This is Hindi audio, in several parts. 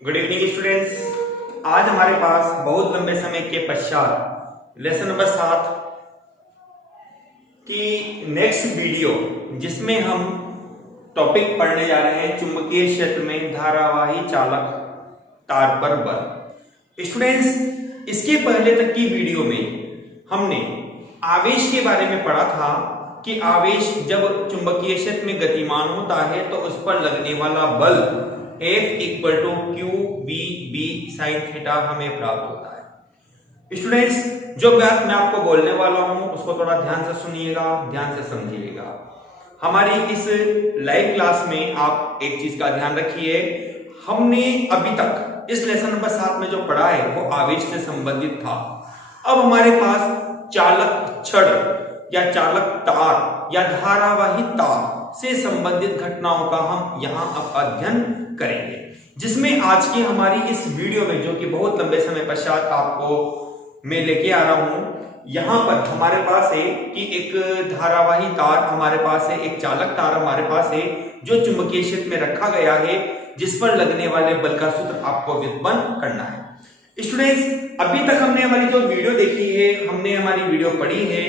Good evening students. आज हमारे पास बहुत लंबे समय के पश्चात लेसन नंबर 7 की नेक्स्ट वीडियो, जिसमें हम टॉपिक पढ़ने जा रहे हैं चुंबकीय क्षेत्र में धारावाही चालक तार पर बल। स्टूडेंट्स, इसके पहले तक की वीडियो में हमने आवेश के बारे में पढ़ा था कि आवेश जब चुंबकीय क्षेत्र में गतिमान होता है तो उस पर लगने वाला बल F equal to Q B B sine theta हमें प्राप्त होता है। स्टूडेंट्स, जो बात मैं आपको बोलने वाला हूं उसको थोड़ा ध्यान से सुनिएगा, ध्यान से समझिएगा। हमारी इस लाइव क्लास में आप एक चीज का ध्यान रखिए, हमने अभी तक इस लेसन नंबर 7 में जो पढ़ा है वो आवेश से संबंधित था। अब हमारे पास चालक छड़ या चालक तार या धारावाही तार से संबंधित घटनाओं का हम यहां अब अध्ययन करेंगे, जिसमें आज की हमारी इस वीडियो में, जो कि बहुत लंबे समय पश्चात आपको मैं लेके आ रहा हूं, यहां पर हमारे पास है कि एक धारावाही तार हमारे पास है, एक चालक तार हमारे पास है जो चुंबकीय क्षेत्र में रखा गया है, जिस पर लगने वाले बल का सूत्र आपको व्युत्पन्न करना है। स्टूडेंट्स, अभी तक हमने हमारी जो वीडियो देखी है, हमने हमारी वीडियो पढ़ी है,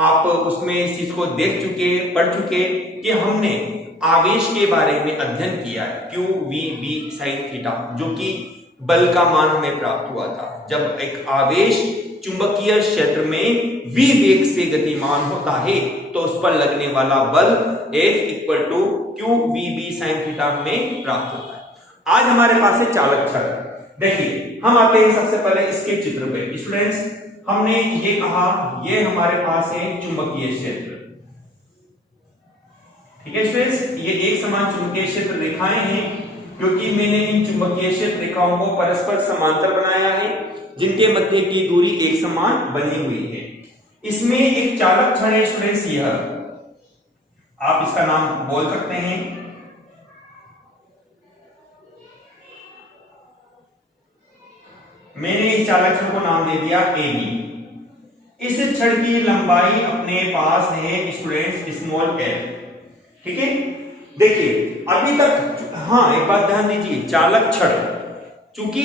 आप उसमें इस चीज को देख चुके, पढ़ चुके कि हमने आवेश के बारे में अध्ययन किया है, Q V B sine theta, जो कि बल का मान हमें प्राप्त हुआ था जब एक आवेश चुंबकीय क्षेत्र में v वेग से गतिमान होता है तो उस पर लगने वाला बल F equal to Q V B sine theta हमें प्राप्त होता है। आज हमारे पास है चालक छड़। देखिए, हम आते हैं सबसे पहले इसके चित्र पे। स्टूडेंट्स, हमने ये कहा ये हमारे पास है चुंबकीय क्षेत्र, ठीक है स्टूडेंट्स, ये एक समान चुंबकीय क्षेत्र रेखाएं हैं, क्योंकि मैंने इन चुंबकीय क्षेत्र रेखाओं को परस्पर समांतर बनाया है, जिनके मध्य की दूरी एक समान बनी हुई है। इसमें एक चालक छड़ है स्टूडेंट्स, यह आप इसका नाम बोल सकते हैं, मैंने इस चालक छड़ को नाम दे दिया AB। इस छड़ की लंबाई अपने पास है स्टूडेंट्स स्मॉल l, ठीक है। देखिए अभी तक, हाँ एक बात ध्यान दीजिए, चालक छड़, चूंकि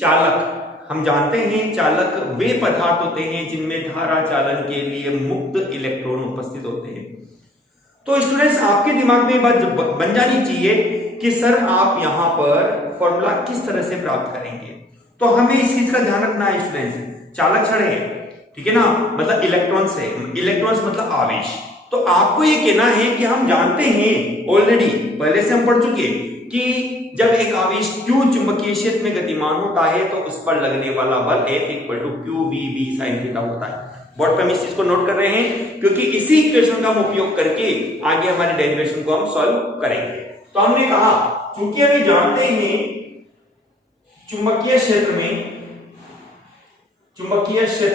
चालक हम जानते हैं चालक वे पदार्थ होते हैं जिनमें धारा चालन के लिए मुक्त इलेक्ट्रॉन उपस्थित होते हैं। तो स्टूडेंट्स, आपके दिमाग में बात बन जानी चाहिए कि सर आप यहां पर फॉर्मूला किस तरह से प्राप्त करेंगे। तो हमें इस चीज का ध्यान रखना है स्टूडेंट्स, चालक छड़ है, ठीक है ना, मतलब इलेक्ट्रॉन्स है, इलेक्ट्रॉन्स मतलब आवेश। तो आपको ये कहना है कि हम जानते हैं ऑलरेडी, पहले से हम पढ़ चुके कि जब एक आवेश Q चुंबकीय क्षेत्र में गतिमान होता है तो उस पर लगने वाला बल F equal to Q B B sine theta होता है। बोर्ड पर हम इस चीज को नोट कर रहे हैं, क्योंकि इसी इक्वेशन का हम उपयोग करके आगे हमारे डेरिवेशन को हम सॉल्व करेंगे। तो हमने कहा, चूंकि हम जानते हैं चुंबकीय क्षेत्र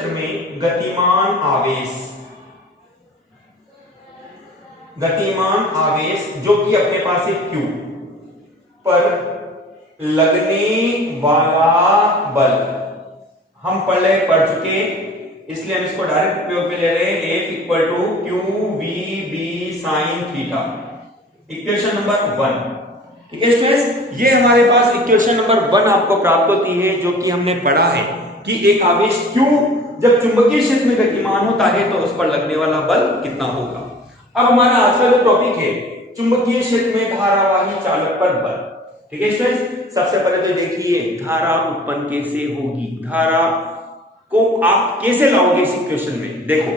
में गतिमान आवेश जो कि अपने पास है Q पर लगने वाला बल हम पढ़ चुके, इसलिए हम इसको डायरेक्ट उपयोग में ले रहे हैं, F equal to Q V B sine theta, equation number 1, ठीक है स्टूडेंट्स। ये हमारे पास इक्वेशन नंबर 1 आपको प्राप्त होती है, जो कि हमने पढ़ा है कि एक आवेश Q जब चुंबकीय क्षेत्र में गतिमान होता है तो उस पर लगने वाला बल कितना होगा। अब हमारा आज का जो टॉपिक है चुंबकीय क्षेत्र में धारावाही चालक पर बल, ठीक है स्टूडेंट्स। सबसे पहले तो देखिए धारा उत्पन्न कैसे होगी, धारा को आप कैसे लाओगे इस इक्वेशन में। देखो,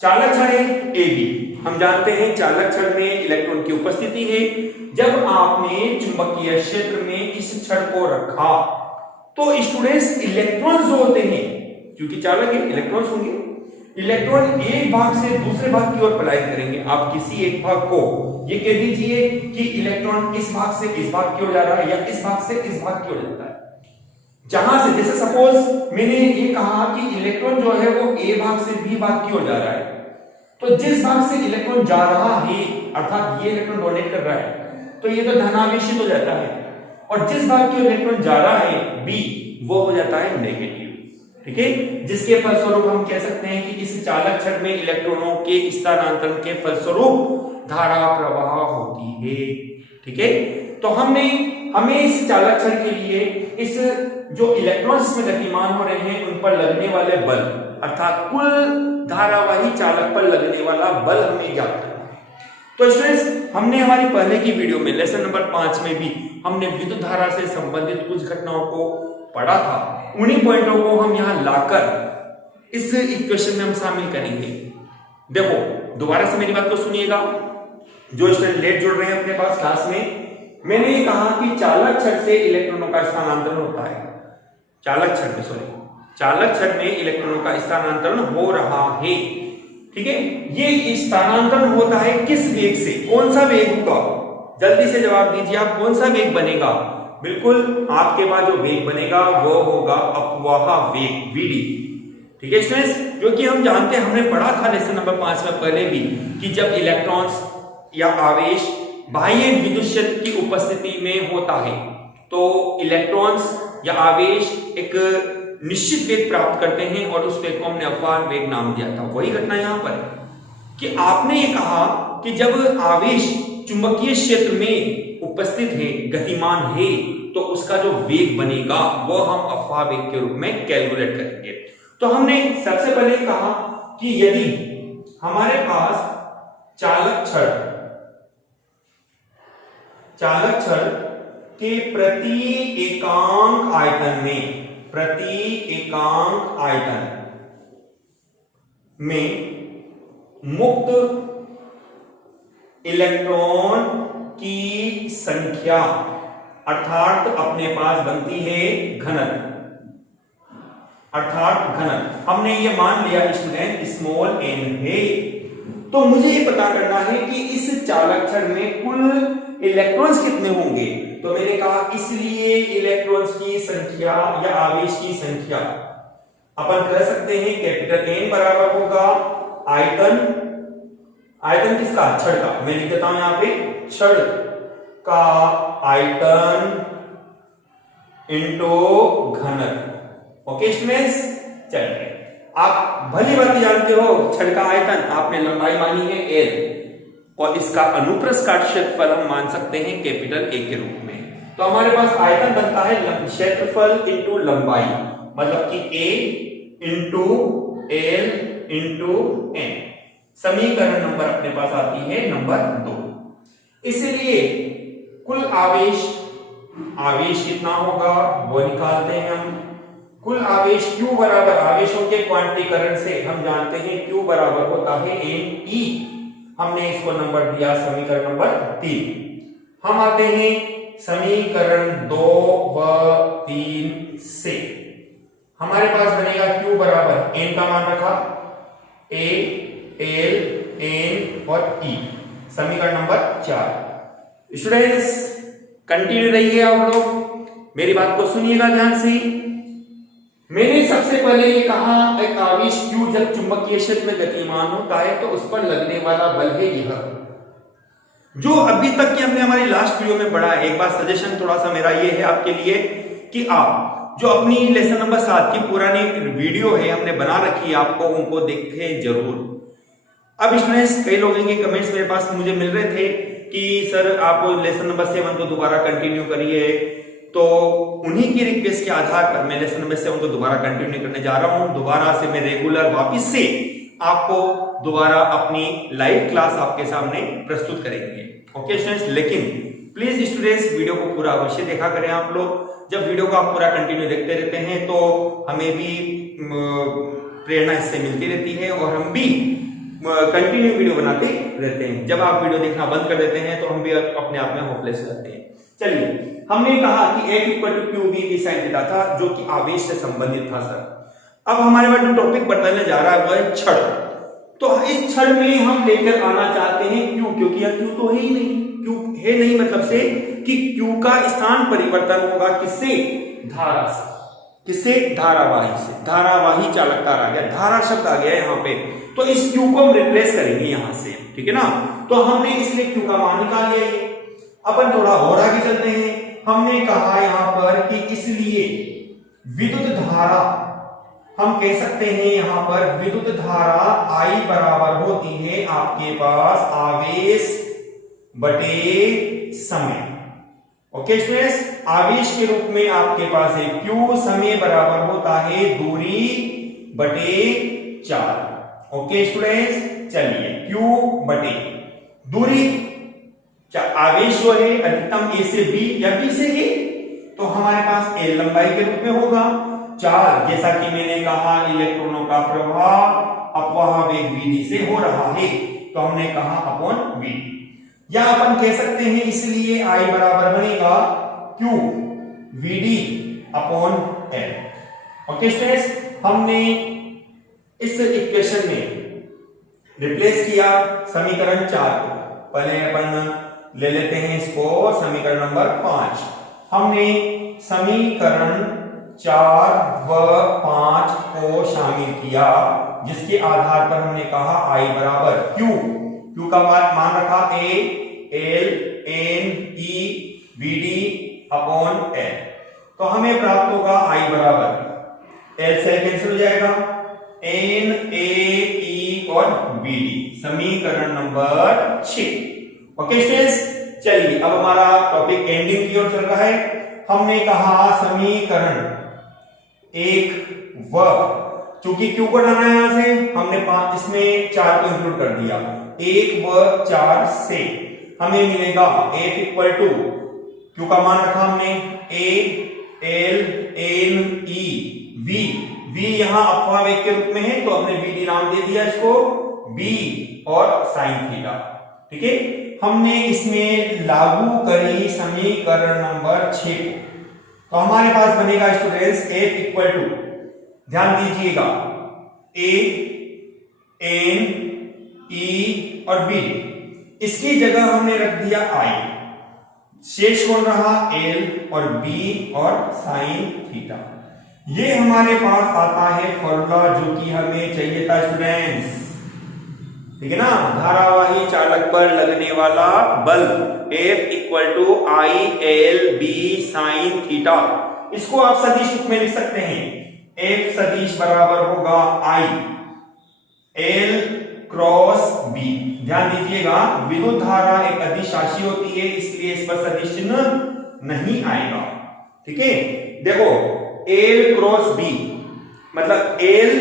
चालक छड़ है AB, हम जानते हैं चालक छड़ में इलेक्ट्रॉन की उपस्थिति है। जब आपने चुंबकीय क्षेत्र में इस छड़ को रखा तो स्टूडेंट्स इलेक्ट्रॉन जो होते हैं, क्योंकि चालक है इलेक्ट्रॉन्स होंगे, इलेक्ट्रॉन एक भाग से दूसरे भाग की ओर पलायन करेंगे। आप किसी एक भाग को ये कह दीजिए कि इलेक्ट्रॉन इस भाग से इस भाग की ओर जा रहा है या इस भाग से इस भाग की ओर जाता है। जहां से, जैसे सपोज मैंने ये कहा कि इलेक्ट्रॉन जो है वो A भाग से B भाग की ओर जा रहा है, तो जिस भाग से इलेक्ट्रॉन जा रहा है, अर्थात ये इलेक्ट्रॉन डोनेट कर रहा है, तो ये तो धनावेशित हो जाता है, और जिस भाग की ओर इलेक्ट्रॉन जा रहा है B, वो हो जाता है नेगेटिव, ठीक है। जिसके फलस्वरूप हम कह सकते हैं कि इस चालक छड़ में इलेक्ट्रॉनों के स्थानांतरण के फलस्वरूप धारा प्रवाह होती है, ठीक है। तो हमने हमें इस चालक छड़ के लिए इस जो इलेक्ट्रॉन्स में गतिमान हो रहे हैं उन पर लगने वाले बल अर्थात कुल धारावाही चालक पर लगने वाला बल हमें ज्ञात करना है। तो स्टूडेंट्स, हमने हमारी पहले की वीडियो में लेसन नंबर 5 में भी हमने विद्युत धारा से संबंधित कुछ घटनाओं को पढ़ा था। उन्हीं पॉइंटों को हम यहां लाकर इस इक्वेशन में हम शामिल करेंगे। देखो, दोबारा से मेरी बात को सुनिएगा। जो स्टूडेंट लेट जुड़ रहे हैं अपने पास क्लास में, मैंने ये कहा कि चालक छड़ से इलेक्ट्रॉनों का स्थानांतरण होता है। चालक छड़ में इलेक्ट्रॉनों का स्थानांतरण हो रहा है। ठीक है, ये स्थानांतरण होता है किस वेग से? कौन सा वेग होगा? जल्दी से जवाब दीजिए आप, कौन सा वेग बनेगा? बिल्कुल, आपके पास जो वेग बनेगा वो होगा अपवाह वेग, वीडी। ठीक है स्टूडेंट्स, क्योंकि हम जानते हैं, हमने पढ़ा था लेसन नंबर 5 में पहले भी कि जब इलेक्ट्रॉन्स या आवेश बाह्य विद्युत क्षेत्र की उपस्थिति में होता है तो इलेक्ट्रॉन्स या आवेश एक निश्चित वेग प्राप्त करते हैं और उस वेग को हमने अपवाह वेग नाम दिया था। वही घटना यहां पर है कि आपने ये कहा कि जब आवेश चुंबकीय क्षेत्र में उपस्थित है, गतिमान है, तो उसका जो वेग बनेगा वो हम अपवाह वेग के रूप में कैलकुलेट करेंगे। तो हमने सबसे पहले कहा कि यदि हमारे पास चालक छड़ के प्रति एकांक आयतन में मुक्त इलेक्ट्रॉन की संख्या अर्थात अपने पास बनती है घनत्व, हमने ये मान लिया स्टूडेंट स्मॉल n है। तो मुझे ये पता करना है कि इस चालक छड़ में कुल इलेक्ट्रॉन्स कितने होंगे। तो मैंने कहा इसलिए इलेक्ट्रॉन्स की संख्या या आवेश की संख्या अपन कह सकते हैं कैपिटल N बराबर होगा आयतन किसका? छड़ का। मैं लिख देता हूं यहां पे छड़ का आयतन इंटू घनत्व। ओके स्टूडेंट्स, चलिए आप भली बात जानते हो छड़ का आयतन, आपने लंबाई मानी है L और इसका अनुप्रस्थ काट क्षेत्रफल हम मान सकते हैं कैपिटल A के रूप में। तो हमारे पास आयतन बनता है क्षेत्रफल इंटू लंबाई, मतलब कि A into L into N। समीकरण नंबर अपने पास आती है नंबर 2। इसलिए कुल आवेश कितना होगा वो निकालते हैं हम। कुल आवेश Q बराबर, आवेशों के क्वांटीकरण से हम जानते हैं Q बराबर होता है NE। हमने इसको नंबर दिया समीकरण नंबर 3। हम आते हैं समीकरण 2 व 3 से। हमारे पास बनेगा Q बराबर N का मान रखा, A, L, N और E। समीकरण नंबर 4। स्टूडेंट्स कंटिन्यू रहिए, आप लोग मेरी बात को सुनिएगा ध्यान से। मैंने सबसे पहले ये कहा एक आवेश Q जब चुंबकीय क्षेत्र में गतिमान होता है तो उस पर लगने वाला बल है यह, जो अभी तक की हमने हमारी लास्ट वीडियो में पढ़ा है। एक बार सजेशन थोड़ा सा मेरा ये है आपके लिए कि आप जो अपनी लेसन नंबर 7 की पुरानी वीडियो है हमने बना रखी है, आपको उनको देखें जरूर। अब स्टूडेंट्स कई लोगों के कमेंट्स मेरे पास मुझे मिल रहे थे कि सर आप लेसन नंबर 7 को दोबारा कंटिन्यू करिए, तो उन्हीं की रिक्वेस्ट के आधार पर मैं लेसन नंबर 7 को दोबारा कंटिन्यू करने जा रहा हूं। दोबारा से मैं रेगुलर वापस से आपको दोबारा अपनी लाइव क्लास आपके सामने प्रस्तुत करेंगे। ओके स्टूडेंट्स, लेकिन प्लीज स्टूडेंट्स वीडियो को पूरा अवश्य देखा करें आप लोग। जब वीडियो को आप पूरा कंटिन्यू देखते रहते हैं तो हमें भी प्रेरणा इससे मिलती रहती है और हम भी कंटिन्यू वीडियो बनाते रहते हैं। जब आप वीडियो देखना बंद कर देते हैं तो हम भी अपने आप में होपलेस रहते हैं। चलिए, हमने कहा कि F = QV sin थीटा था, जो कि आवेश से संबंधित था सर। अब हमारे पास जो टॉपिक बताने जा रहा है वो है छड़। तो इस छड़ में हम लेकर आना चाहते हैं Q, क्योंकि यह Q तो है ही नहीं। Q है नहीं मतलब से कि Q का स्थान परिवर्तन होगा किससे? धारा से। किससे? धारावाही से। धारावाही चालक तार आ गया, धारा शब्द आ गया यहाँ पे, तो इस Q को हम रिप्लेस करेंगे यहां से, ठीक है ना। तो हमने इसलिए Q का मान निकाल लिया। ये अपन थोड़ा और आगे चलते हैं। हमने कहा यहां पर कि इसलिए विद्युत धारा, हम कह सकते हैं यहां पर विद्युत धारा I बराबर होती है आपके पास आवेश बटे समय। ओके स्टूडेंट्स, आवेश के रूप में आपके पास है q समय बराबर होता है दूरी बटे 4। ओके स्टूडेंट्स, चलिए q बटे दूरी, आवेश जो है अधिकतम a से b या b से a, तो हमारे पास l लंबाई के रूप में होगा। 4 जैसा कि मैंने कहा इलेक्ट्रॉनों का प्रवाह अपवाह वेग vd से हो रहा है, तो हमने कहा अपॉन vd, या अपन कह सकते हैं इसलिए I बराबर बनेगा Q Vd upon L। Okay students, हमने इस इक्वेशन में रिप्लेस किया समीकरण 4 को। पहले अपन ले लेते हैं इसको समीकरण नंबर 5। हमने समीकरण 4 व 5 को शामिल किया, जिसके आधार पर हमने कहा I बराबर Q का मान रखा A L N E Vd upon L, तो हमें प्राप्त होगा I बराबर L से कैंसिल हो जाएगा N A E और Vd, समीकरण नंबर 6। ओके स्टूडेंट्स, चलिए अब हमारा टॉपिक एंडिंग की ओर चल रहा है। हमने कहा समीकरण 1 व, चूंकि Q को डालना है यहां से, हमने इसमें 4 को इंक्लूड कर दिया। 1 व 4 से हमें मिलेगा F इक्वल टू, Q का मान रखा हमने A L N E V यहां अपवाह वेग के रूप में है, तो हमने Vd नाम दे दिया इसको, B और साइन थीटा। ठीक है, हमने इसमें लागू करी समीकरण नंबर 6 को, तो हमारे पास बनेगा स्टूडेंट्स F इक्वल टू, ध्यान दीजिएगा A N E और V, इसकी जगह हमने रख दिया I, शेष कौन रहा L और B और साइन थीटा। ये हमारे पास आता है फॉर्मूला जो कि हमें चाहिए था स्टूडेंट्स, ठीक है ना, धारावाही चालक पर लगने वाला बल F equal to I L B sine theta. इसको आप सदिश रूप में लिख सकते हैं, F सदिश बराबर होगा I L क्रॉस B। ध्यान दीजिएगा विद्युत धारा एक अदिश राशि होती है, इसलिए इस पर सदिश चिन्ह नहीं आएगा। ठीक है, देखो L क्रॉस B मतलब L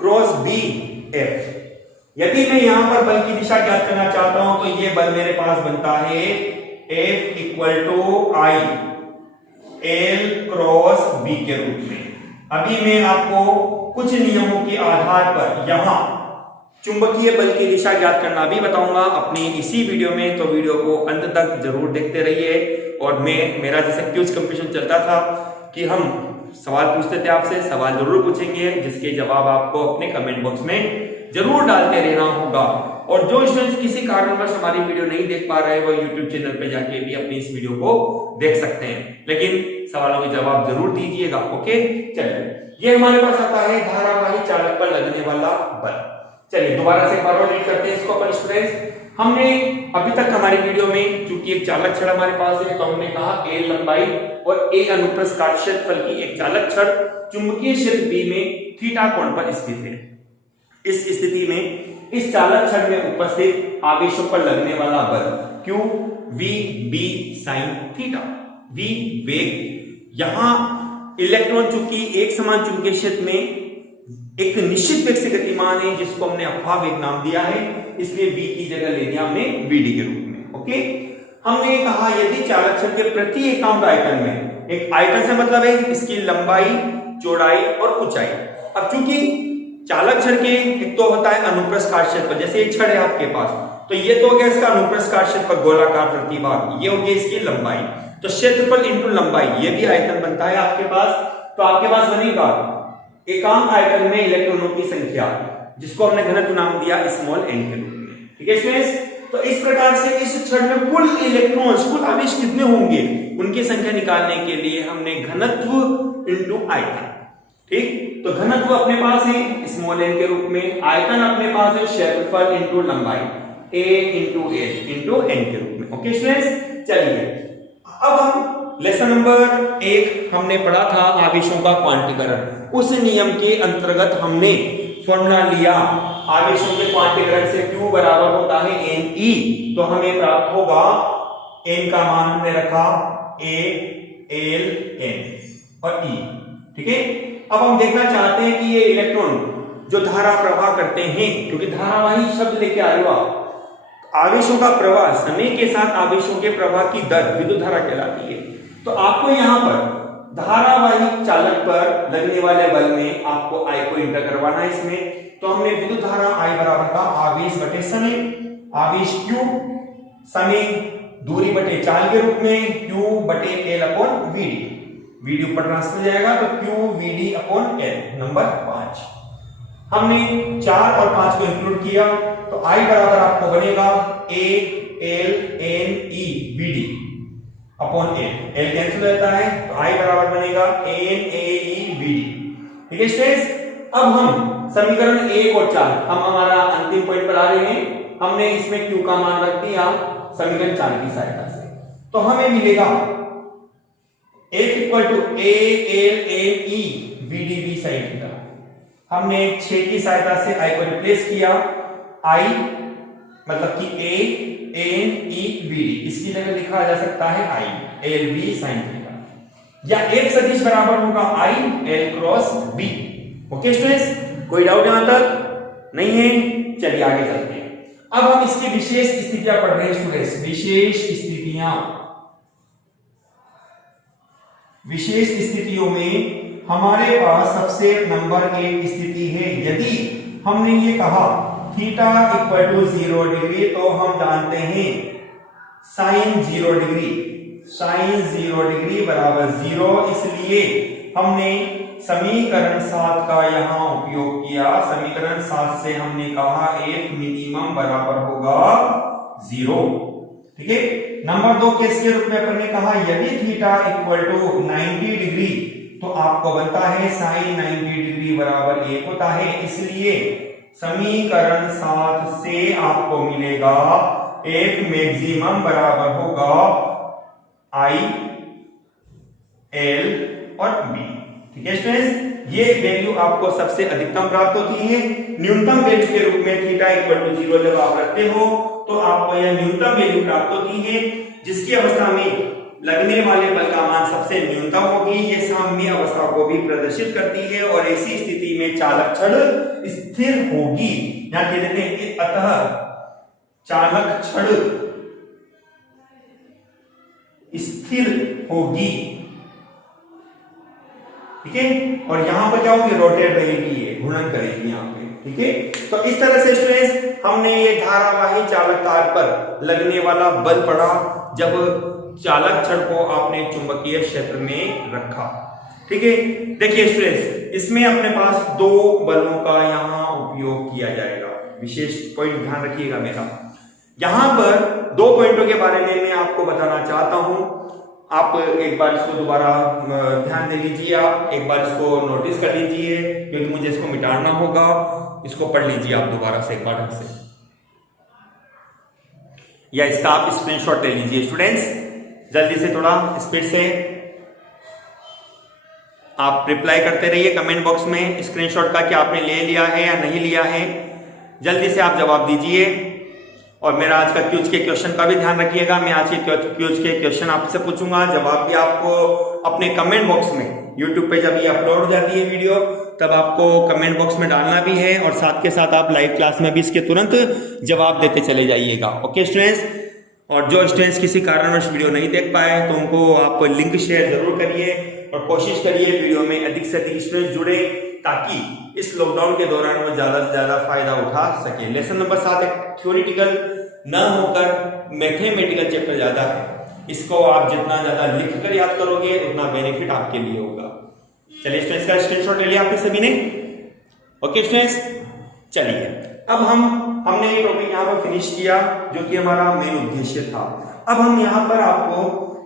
क्रॉस B F। यदि मैं यहां पर बल की दिशा ज्ञात करना चाहता हूं, तो ये बल मेरे पास बनता है F equal to I L cross B के रूप में। अभी मैं आपको कुछ नियमों के आधार पर यहां चुंबकीय बल की दिशा ज्ञात करना भी बताऊंगा अपनी इसी वीडियो में, तो वीडियो को अंत तक जरूर देखते रहिए। और मेरा जैसे क्विज कंपटीशन चलता था कि हम सवाल पूछते थे आपसे, सवाल जरूर पूछेंगे जिसके जवाब आपको अपने कमेंट बॉक्स में जरूर डालते रहना होगा। और जो स्टूडेंट्स किसी कारणवश हमारी वीडियो नहीं देख पा रहे, वो यूट्यूब चैनल पे जाके भी अपनी इस वीडियो को देख सकते हैं, लेकिन सवालों के जवाब जरूर दीजिएगा। ओके, चलिए ये हमारे पास आता है धारावाही चालक पर लगने वाला बल। चलिए दोबारा से एक बार और रीड करते हैं इसको अपन स्टूडेंट्स। हमने अभी तक हमारी वीडियो में चूंकि एक चालक छड़ हमारे पास है, तो हमने कहा A लंबाई और A अनुप्रस्थ काट क्षेत्रफल की एक चालक छड़ चुंबकीय क्षेत्र B में थीटा कोण पर स्थित है। इस स्थिति में इस चालक छड़ में उपस्थित आवेशों पर लगने वाला बल Q V B sine theta. V वेग, यहां इलेक्ट्रॉन चूंकि एक समान चुंबकीय क्षेत्र में एक निश्चित वेग से गतिमान है, जिसको हमने अपवाह वेग नाम दिया है, इसलिए V की जगह ले दिया हमने Vd के रूप में। ओके, हमने कहा यदि चालक छड़ के प्रति एकांक आयतन में, एक आयतन से मतलब है इसकी लंबाई, चौड़ाई और ऊंचाई। अब चूंकि चालक छड़ के एक तो होता है अनुप्रस्थ काट क्षेत्रफल, जैसे एक छड़ है आपके पास, तो ये तो हो गया इसका अनुप्रस्थ काट क्षेत्रफल गोलाकार प्रतिभाग, ये हो गया इसकी लंबाई, तो क्षेत्रफल इंटू लंबाई, ये भी आयतन बनता है आपके पास। तो आपके पास बनेगा एकांक आयतन में इलेक्ट्रॉनों की संख्या, जिसको हमने घनत्व नाम दिया स्मॉल n के रूप में। ठीक है स्टूडेंट्स, तो इस प्रकार से इस छड़ में कुल इलेक्ट्रॉन्स, कुल आवेश कितने होंगे उनकी संख्या निकालने के लिए हमने घनत्व इंटू आयतन, ठीक, तो घनत्व अपने पास है स्मॉल n के रूप में, आयतन अपने पास है क्षेत्रफल इंटू लंबाई a into h into n के रूप में। ओके स्टूडेंट्स, चलिए अब हम लेसन नंबर 1 हमने पढ़ा था आवेशों का क्वांटीकरण। उस नियम के अंतर्गत हमने फॉर्मूला लिया आवेशों के क्वांटीकरण से Q बराबर होता है Ne, तो हमें प्राप्त होगा n का मान हमने रखा ए एल एन और ई। ठीक है, अब हम देखना चाहते हैं कि ये इलेक्ट्रॉन जो धारा प्रवाह करते हैं, क्योंकि धारावाही शब्द लेके आ रहे हो आप, आवेशों का प्रवाह, समय के साथ आवेशों के प्रवाह की दर विद्युत धारा कहलाती है। तो आपको यहां पर धारावाही चालक पर लगने वाले बल में आपको आई को इंटर करवाना है इसमें। तो हमने विद्युत धारा आई बराबर का आवेश बटे समय, आवेश क्यू, समय दूरी बटे चाल के रूप में क्यू बटे एल अपॉन वीडी, वीडी ऊपर ट्रांसफर हो जाएगा तो Q V D upon L. Number 5 हमने 4 और 5 को इंक्लूड किया तो आई बराबर आपको बनेगा A L N E V D upon L, L cancel हो जाता है तो आई बराबर बनेगा एन ए ई वीडी। ठीक है स्टूडेंट्स, अब हम समीकरण 1 और 4 हम हमारा अंतिम पॉइंट पर आ रहे हैं। हमने इसमें क्यू का मान रख दिया समीकरण 4 की सहायता से, तो हमें मिलेगा F equal to A L N E V D B sine theta. हमने 6 की सहायता से आई को रिप्लेस किया, आई मतलब कि ए एन ई वीडी, इसकी जगह लिखा जा सकता है I L B sine theta, या F सदिश बराबर होगा I L cross B. Okay students, कोई डाउट यहां तक नहीं है? चलिए आगे चलते हैं। अब हम इसकी विशेष स्थितियां पढ़ रहे हैं स्टूडेंट्स, विशेष स्थितियां। विशेष स्थितियों में हमारे पास सबसे नंबर 1 स्थिति है, यदि हमने ये कहा थीटा इक्वल टू 0 डिग्री, तो हम जानते हैं साइन 0 डिग्री, साइन 0 डिग्री बराबर 0, इसलिए हमने समीकरण 7 का यहां उपयोग किया। समीकरण 7 से हमने कहा F मिनिमम बराबर होगा 0। ठीक है, नंबर 2 केस के रूप में अपन ने कहा यदि थीटा इक्वल टू 90 डिग्री, तो आपको बनता है साइन 90 डिग्री बराबर 1 होता है, इसलिए समीकरण 7 से आपको मिलेगा F मैक्सिमम बराबर होगा I L और B। ठीक है स्टूडेंट्स, ये वैल्यू आपको सबसे अधिकतम प्राप्त होती है। न्यूनतम वैल्यू के रूप में थीटा इक्वल टू 0 जब आप रखते हो तो आपको यह न्यूनतम वैल्यू प्राप्त होती है, जिसकी अवस्था में लगने वाले बल का मान सबसे न्यूनतम होगी। ये साम्य अवस्था को भी प्रदर्शित करती है और ऐसी स्थिति में चालक छड़ स्थिर होगी। यहां कह देते हैं अतः चालक छड़ स्थिर होगी। ठीक है, और यहां पर क्या होगी, रोटेट रहेगी, घूर्णन करेगी यहां पे। ठीक है, तो इस तरह से स्टूडेंट्स हमने ये धारावाही चालक तार पर लगने वाला बल पढ़ा जब चालक छड़ को आपने चुंबकीय क्षेत्र में रखा। ठीक है, देखिए स्टूडेंट्स, इसमें अपने पास 2 बलों का यहां उपयोग किया जाएगा। विशेष पॉइंट ध्यान रखिएगा मेरा, यहां पर 2 पॉइंटों के बारे में मैं आपको बताना चाहता हूं। आप एक बार इसको दोबारा ध्यान दे लीजिए, आप एक बार इसको नोटिस कर लीजिए, क्योंकि मुझे इसको मिटाना होगा। इसको पढ़ लीजिए आप दोबारा से एक बार ढंग से, या इसका आप स्क्रीनशॉट ले लीजिए स्टूडेंट्स, जल्दी से, थोड़ा स्पीड से आप रिप्लाई करते रहिए कमेंट बॉक्स में स्क्रीनशॉट का कि आपने ले लिया है या नहीं लिया है। जल्दी से आप जवाब दीजिए। और मेरा आज का क्यूज के क्वेश्चन का भी ध्यान रखिएगा। मैं आज के क्यूज के क्वेश्चन आपसे पूछूंगा, जवाब भी आपको अपने कमेंट बॉक्स में, यूट्यूब पे जब ये अपलोड हो जाती है वीडियो, तब आपको कमेंट बॉक्स में डालना भी है, और साथ के साथ आप लाइव क्लास में भी इसके तुरंत जवाब देते चले जाइएगा। ओके स्टूडेंट्स, और जो स्टूडेंट्स किसी कारणवश वीडियो नहीं देख पाए तो उनको आप लिंक शेयर जरूर करिए, और कोशिश करिए वीडियो में अधिक से अधिक स्टूडेंट्स जुड़े, ताकि इस लॉकडाउन के दौरान वो ज्यादा से ज्यादा फायदा उठा सके। लेसन नंबर 7 एक थ्योरेटिकल न होकर मैथमेटिकल चैप्टर ज्यादा है, इसको आप जितना ज्यादा लिख कर याद करोगे उतना बेनिफिट आपके लिए होगा। चलिए स्टूडेंट्स, का स्क्रीनशॉट ले लिया आपने सभी ने? ओके स्टूडेंट्स, चलिए अब हमने ये टॉपिक यहाँ पर फिनिश किया, जो कि हमारा मेन उद्देश्य था। अब हम यहाँ पर आपको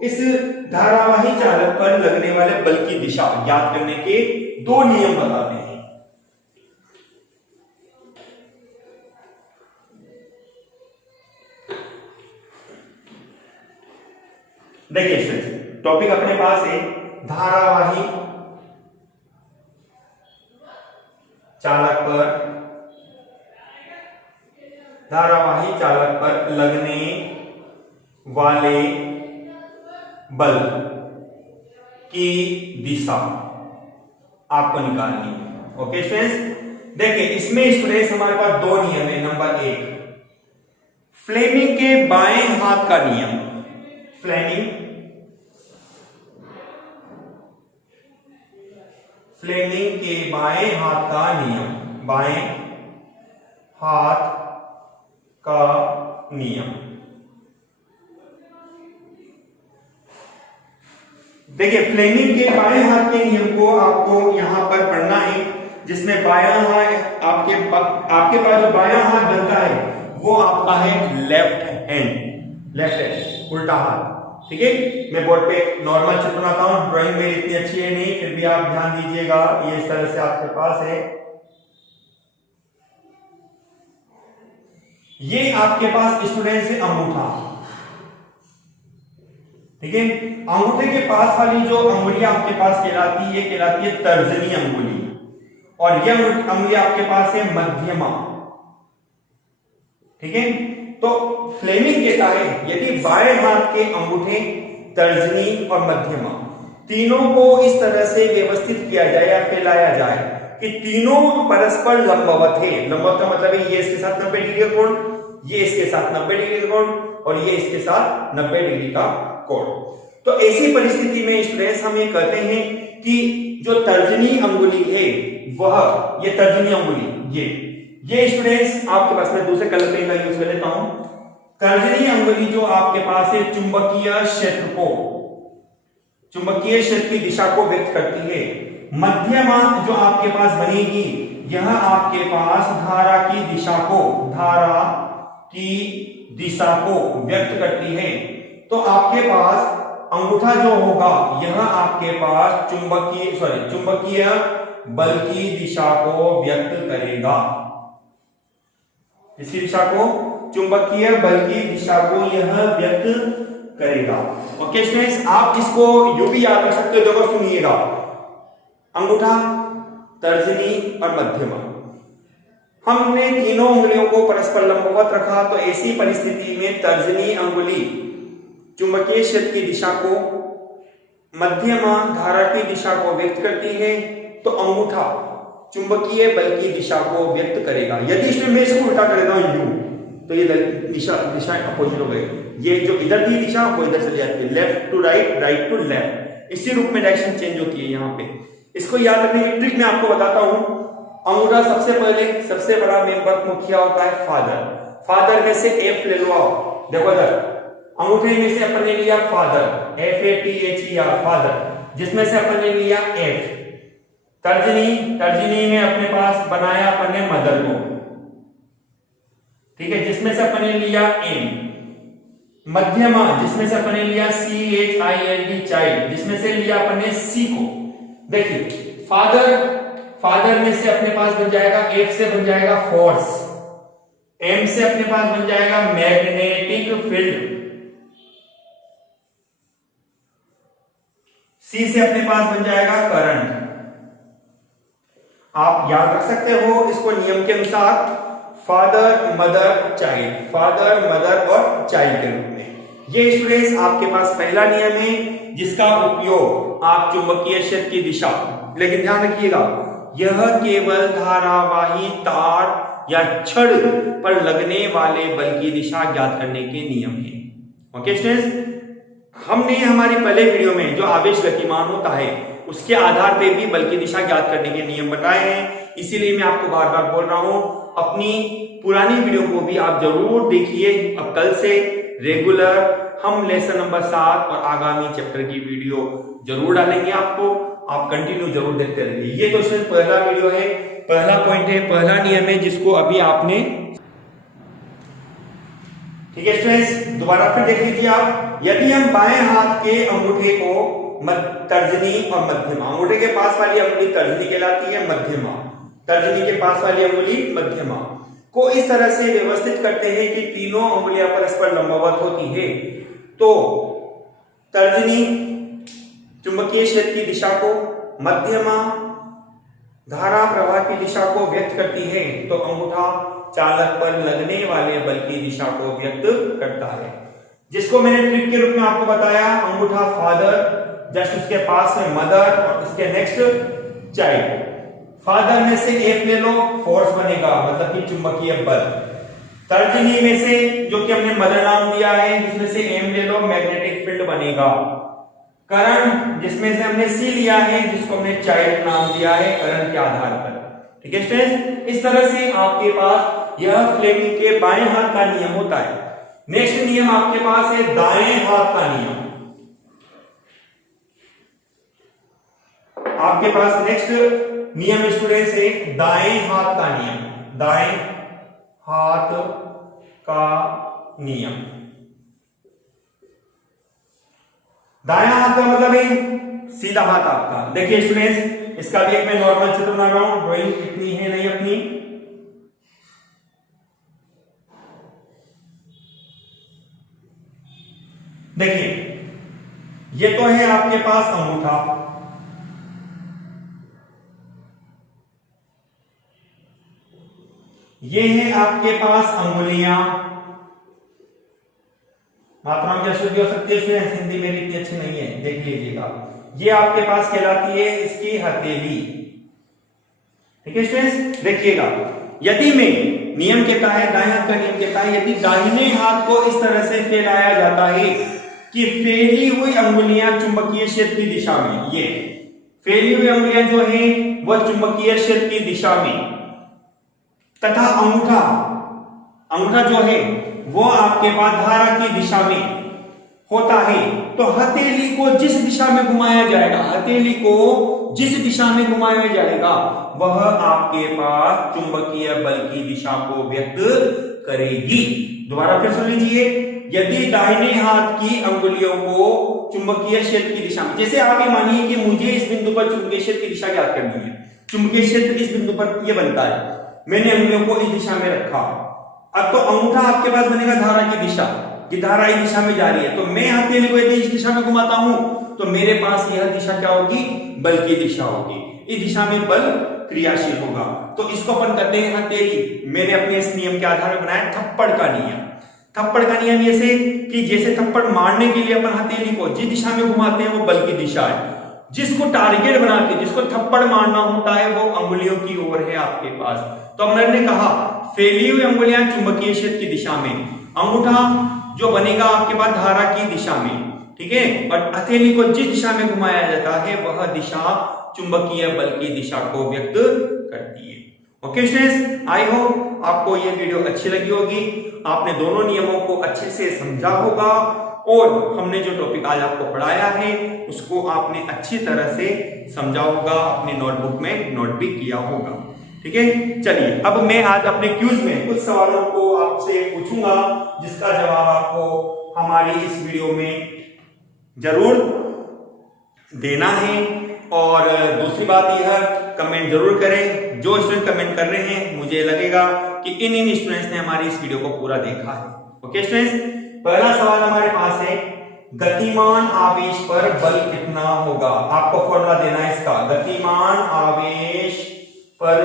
इस धारावाही चालक पर लगने वाले बल की दिशा ज्ञात करने के 2 नियम बताते हैं। देखिए टॉपिक अपने पास है धारावाही चालक पर लगने वाले बल की दिशा आपको निकालनी है। ओके स्टूडेंट्स, देखिए इसमें स्टूडेंट्स हमारे पास दो नियम है। नंबर एक, फ्लेमिंग के बाएं हाथ का नियम, फ्लेमिंग के बाएं हाथ का नियम, बाएं हाथ का नियम। देखिए फ्लेमिंग के बाएं हाथ के नियम को आपको यहां पर पढ़ना है, जिसमें बायां हाथ आपके पास जो बायां हाथ बनता है वो आपका है लेफ्ट हैंड, उल्टा हाथ। ठीक है, मैं बोर्ड पे नॉर्मल चित्र बनाता हूं, ड्राइंग मेरी इतनी अच्छी है नहीं, फिर भी आप ध्यान दीजिएगा। ये इस तरह से आपके पास है, ये आपके पास स्टूडेंट से अंगूठा। ठीक है, अंगूठे के पास वाली जो अंगुली आपके पास कहलाती है, ये कहलाती है तर्जनी अंगुली, और यह अंगुली आपके पास है मध्यमा। ठीक है, तो फ्लेमिंग कहता है यदि बाएं हाथ के अंगूठे, तर्जनी और मध्यमा तीनों को इस तरह से व्यवस्थित किया जाए या फैलाया जाए कि तीनों परस्पर लंबवत है। लंबवत का मतलब है ये इसके साथ 90 डिग्री का कोण, ये इसके साथ 90 डिग्री का कोण, और ये इसके साथ 90 डिग्री का कोण। तो ऐसी परिस्थिति में स्टूडेंट्स हम ये कहते हैं कि जो तर्जनी अंगुली है वह, ये तर्जनी अंगुली, ये स्टूडेंट्स आपके पास, में दूसरे कलर पेन का यूज कर लेता हूं। तर्जनी अंगुली जो आपके पास है चुंबकीय क्षेत्र की दिशा को व्यक्त करती है। मध्यमा जो आपके पास बनेगी, यह आपके पास धारा की दिशा को व्यक्त करती है। तो आपके पास अंगूठा जो होगा यह आपके पास चुंबकीय बल की दिशा को व्यक्त करेगा। इसकी दिशा को, चुंबकीय बल की दिशा को यह व्यक्त करेगा। ओके स्टूडेंट्स, आप इसको यूं भी याद रख सकते हो। देखो सुनिएगा, अंगूठा, तर्जनी और मध्यमा, हमने तीनों उंगलियों को परस्पर लंबवत रखा, तो ऐसी परिस्थिति में तर्जनी अंगुली चुंबकीय क्षेत्र की दिशा को, मध्यमा धारा की दिशा को व्यक्त करती है, तो अंगूठा चुंबकीय बल की दिशा को व्यक्त करेगा। यदि इसमें मैं इसको उल्टा कर देता हूं यूं, तो ये दिशा अपोजिट हो गई। ये जो इधर की दिशा वो इधर चली जाती है, left to right, right to left, इसी रूप में डायरेक्शन चेंज होती है यहाँ पे। इसको याद रखने की ट्रिक मैं आपको बताता हूं। अंगूठा सबसे बड़ा मेंबर मुखिया होता है फादर में से एफ ले लो आप। देखो इधर अंगूठे में से अपन ने लिया फादर, FATHER फादर, जिसमें से अपन ने लिया एफ। तर्जनी में अपने पास बनाया अपन ने मदर को, ठीक है, जिसमें से अपन ने लिया एम। मध्यमा जिसमें से अपन ने लिया CHILD चाइल्ड, जिसमें से लिया अपन ने सी को। देखिए फादर में से अपने पास बन जाएगा, एफ से बन जाएगा फोर्स, एम से अपने पास बन जाएगा मैग्नेटिक फील्ड, सी से अपने पास बन जाएगा करंट। आप याद रख सकते हो इसको नियम के अनुसार, फादर मदर और चाइल्ड के रूप में। ये स्टूडेंट्स आपके पास पहला नियम है, जिसका उपयोग आप चुंबकीय क्षेत्र की दिशा, लेकिन ध्यान रखिएगा यह केवल धारावाही तार या छड़ पर लगने वाले बल की दिशा ज्ञात करने के नियम है। ओके स्टूडेंट्स, हमने हमारी पहले वीडियो में जो आवेश गतिमान होता है उसके आधार पे भी बल की दिशा ज्ञात करने के नियम बताए हैं। इसीलिए मैं आपको बार बार बोल रहा हूं, अपनी पुरानी वीडियो को भी आप जरूर देखिए। अब कल से रेगुलर हम लेसन नंबर 7 और आगामी चैप्टर की वीडियो जरूर डालेंगे आपको, आप कंटिन्यू जरूर देखते रहिए। ये तो सिर्फ पहला वीडियो है, पहला पॉइंट है, पहला नियम है, जिसको अभी आपने, ठीक है स्टूडेंट्स, दोबारा फिर देख लीजिए आप। यदि हम बाएं हाथ के अंगूठे को तर्जनी और मध्यमा, अंगूठे के पास वाली अंगुली तर्जनी कहलाती है, मध्यमा, तर्जनी के पास वाली अंगुली मध्यमा को इस तरह से व्यवस्थित करते हैं कि तीनों अंगुलियां परस्पर लंबवत होती है, तो तर्जनी चुंबकीय क्षेत्र की दिशा को, मध्यमा धारा प्रवाह की दिशा को व्यक्त करती है, तो अंगूठा चालक पर लगने वाले बल की दिशा को व्यक्त करता है। जिसको मैंने ट्रिक के रूप में आपको बताया, अंगूठा फादर, जस्ट उसके पास में मदर और उसके नेक्स्ट चाइल्ड। फादर में से एफ ले लो, फोर्स बनेगा, मतलब कि चुंबकीय बल। तर्जनी में से जो कि हमने मदर नाम दिया है, जिसमें से एम ले लो, मैग्नेटिक फील्ड बनेगा। करंट जिसमें से हमने सी लिया है, जिसको हमने चाइल्ड नाम दिया है करंट के आधार पर। ठीक है स्टूडेंट्स, इस तरह से आपके पास यह फ्लेमिंग के बाएं हाथ का नियम होता है। नेक्स्ट नियम आपके पास है दाएं हाथ का नियम। आपके पास नेक्स्ट नियम स्टूडेंट्स है दाएं हाथ का नियम। दाएं हाथ का नियम, दाया हाथ का मतलब है सीधा हाथ आपका। देखिए स्टूडेंट्स, इसका भी एक मैं नॉर्मल चित्र बना रहा हूं, ड्राइंग इतनी है नहीं अपनी। देखिए ये तो है आपके पास अंगूठा, ये है आपके पास अंगुलियां। मात्राओं की अशुद्धि हो सकती है, हिंदी मेरी इतनी अच्छी नहीं है, देख लीजिएगा। ये आपके पास कहलाती है इसकी हथेली। ठीक है स्टूडेंट्स, देखिएगा, यदि मैं नियम कहता है, दाएं हाथ का नियम कहता है, यदि दाहिने हाथ को इस तरह से फैलाया जाता है कि फैली हुई अंगुलियां चुंबकीय क्षेत्र की दिशा में, ये फैली हुई अंगुलियां जो है वह चुंबकीय क्षेत्र की दिशा में, तथा अंगूठा जो है वो आपके पास धारा की दिशा में होता है, तो हथेली को जिस दिशा में घुमाया जाएगा, हथेली को जिस दिशा में घुमाया जाएगा, वह आपके पास चुंबकीय बल की दिशा को व्यक्त करेगी। दोबारा फिर सुन लीजिए, यदि दाहिने हाथ की अंगुलियों को चुंबकीय क्षेत्र की दिशा में, जैसे आप ये मानिए कि मुझे इस बिंदु पर चुंबकीय क्षेत्र की दिशा ज्ञात करनी है, चुंबकीय क्षेत्र इस बिंदु पर ये बनता है, मैंने अंगुलियों को इस दिशा में रखा, अब तो अंगूठा आपके पास बनेगा धारा की दिशा, कि धारा इस दिशा में जा रही है, तो मैं हथेली को यदि इस दिशा में घुमाता हूं तो मेरे पास यह दिशा क्या होगी, बल की दिशा होगी, इस दिशा में बल क्रियाशील होगा। तो इसको अपन कहते हैं हथेली। मैंने अपने इस नियम के आधार पर बनाया थप्पड़ का नियम। थप्पड़ का नियम ऐसे कि जैसे थप्पड़ मारने के लिए अपन हथेली को जिस दिशा में घुमाते हैं वो बल की दिशा है, जिसको टारगेट बना के जिसको थप्पड़ मारना होता है वो अंगुलियों की ओर है आपके पास। तो हमने कहा फैली हुई अंगुलियां चुंबकीय क्षेत्र की दिशा में, अंगूठा जो बनेगा आपके पास धारा की दिशा में, ठीक है, और हथेली को जिस दिशा में घुमाया जाता है वह दिशा चुंबकीय बल की दिशा को व्यक्त करती है। ओके स्टूडेंट्स, आई होप आपको यह वीडियो अच्छी लगी होगी, आपने दोनों नियमों को अच्छे से समझा होगा और हमने जो टॉपिक आज आपको पढ़ाया है उसको आपने अच्छी तरह से समझा होगा, अपने नोटबुक में नोट भी किया होगा। ठीक है, चलिए अब मैं आज अपने क्यूज में कुछ सवालों को आपसे पूछूंगा जिसका जवाब आपको हमारी इस वीडियो में जरूर देना है। और दूसरी बात यह, कमेंट जरूर करें। जो स्टूडेंट कमेंट कर रहे हैं मुझे लगेगा कि इन स्टूडेंट्स ने हमारी इस वीडियो को पूरा देखा है। ओके स्टूडेंट्स, पहला सवाल हमारे पास है, गतिमान आवेश पर बल कितना होगा? आपको फॉर्मूला देना है इसका। गतिमान आवेश पर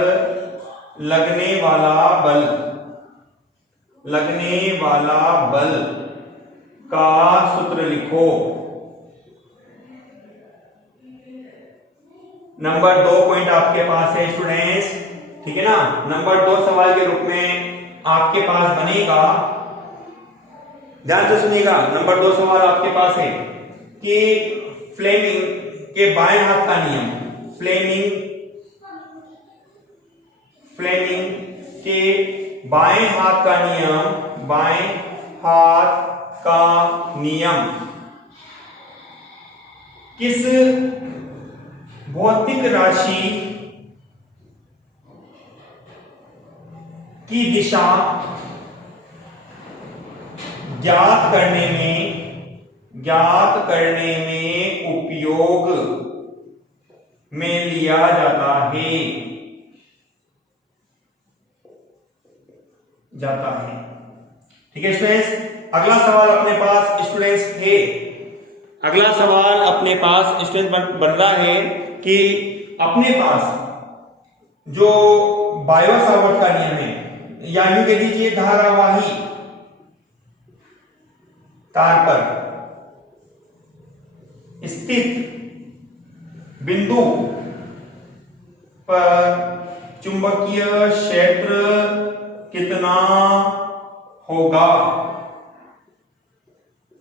लगने वाला बल का सूत्र लिखो। नंबर 2 पॉइंट आपके पास है स्टूडेंट्स, ठीक है ना। नंबर 2 सवाल के रूप में आपके पास बनेगा, ध्यान से सुनिएगा। नंबर 2 सवाल आपके पास है कि फ्लेमिंग के बाएं हाथ का नियम, फ्लेमिंग के बाएं हाथ का नियम किस भौतिक राशि की दिशा ज्ञात करने में उपयोग में लिया जाता है। ठीक है स्टूडेंट्स, अगला सवाल अपने पास स्टूडेंट्स है, अगला सवाल अपने पास स्टूडेंट बन रहा है कि अपने पास जो बायो सावर्ट का नियम है, या यूं कह दीजिए धारावाही तार पर स्थित बिंदु पर चुंबकीय क्षेत्र कितना होगा।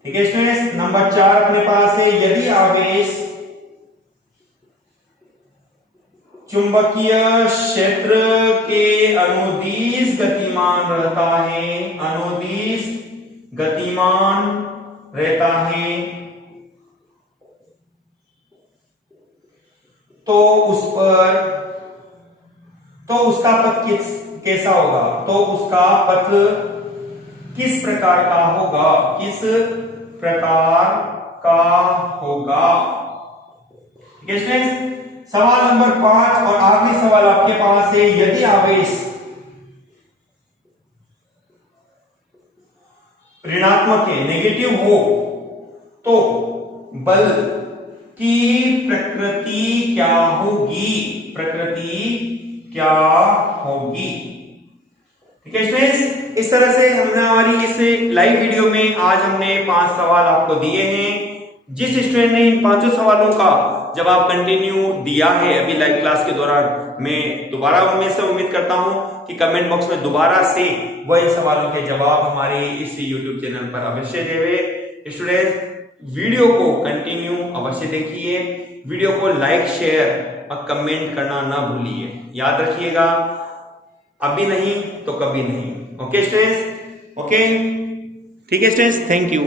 ठीक है स्टूडेंट्स, नंबर 4 अपने पास है, यदि आवेश चुंबकीय क्षेत्र के अनुदिश गतिमान रहता है, अनुदिश गतिमान रहता है, तो उसका पथ कैसा होगा, तो उसका पथ किस प्रकार का होगा, किस प्रकार का होगा। ठीक है स्टूडेंट्स, सवाल नंबर 5 और आखिरी सवाल आपके पास है, यदि आवेश ऋणात्मक है, नेगेटिव हो, तो बल की प्रकृति क्या होगी, प्रकृति क्या होगी। ठीक है स्टूडेंट्स, इस तरह से हमने हमारी इस लाइव वीडियो में आज हमने 5 सवाल आपको दिए हैं। जिस स्टूडेंट ने इन 5 सवालों का जवाब कंटिन्यू दिया है अभी लाइव क्लास के दौरान, मैं दोबारा उम्मीद करता हूं कि कमेंट बॉक्स में दोबारा से वही सवालों के जवाब हमारे इस YouTube चैनल पर अवश्य देवे। स्टूडेंट्स, वीडियो को कंटिन्यू अवश्य देखिए, वीडियो को लाइक शेयर और कमेंट करना ना भूलिए। याद रखिएगा, अभी नहीं तो कभी नहीं। ओके स्टूडेंट्स, ओके, ठीक है स्टूडेंट्स, थैंक यू।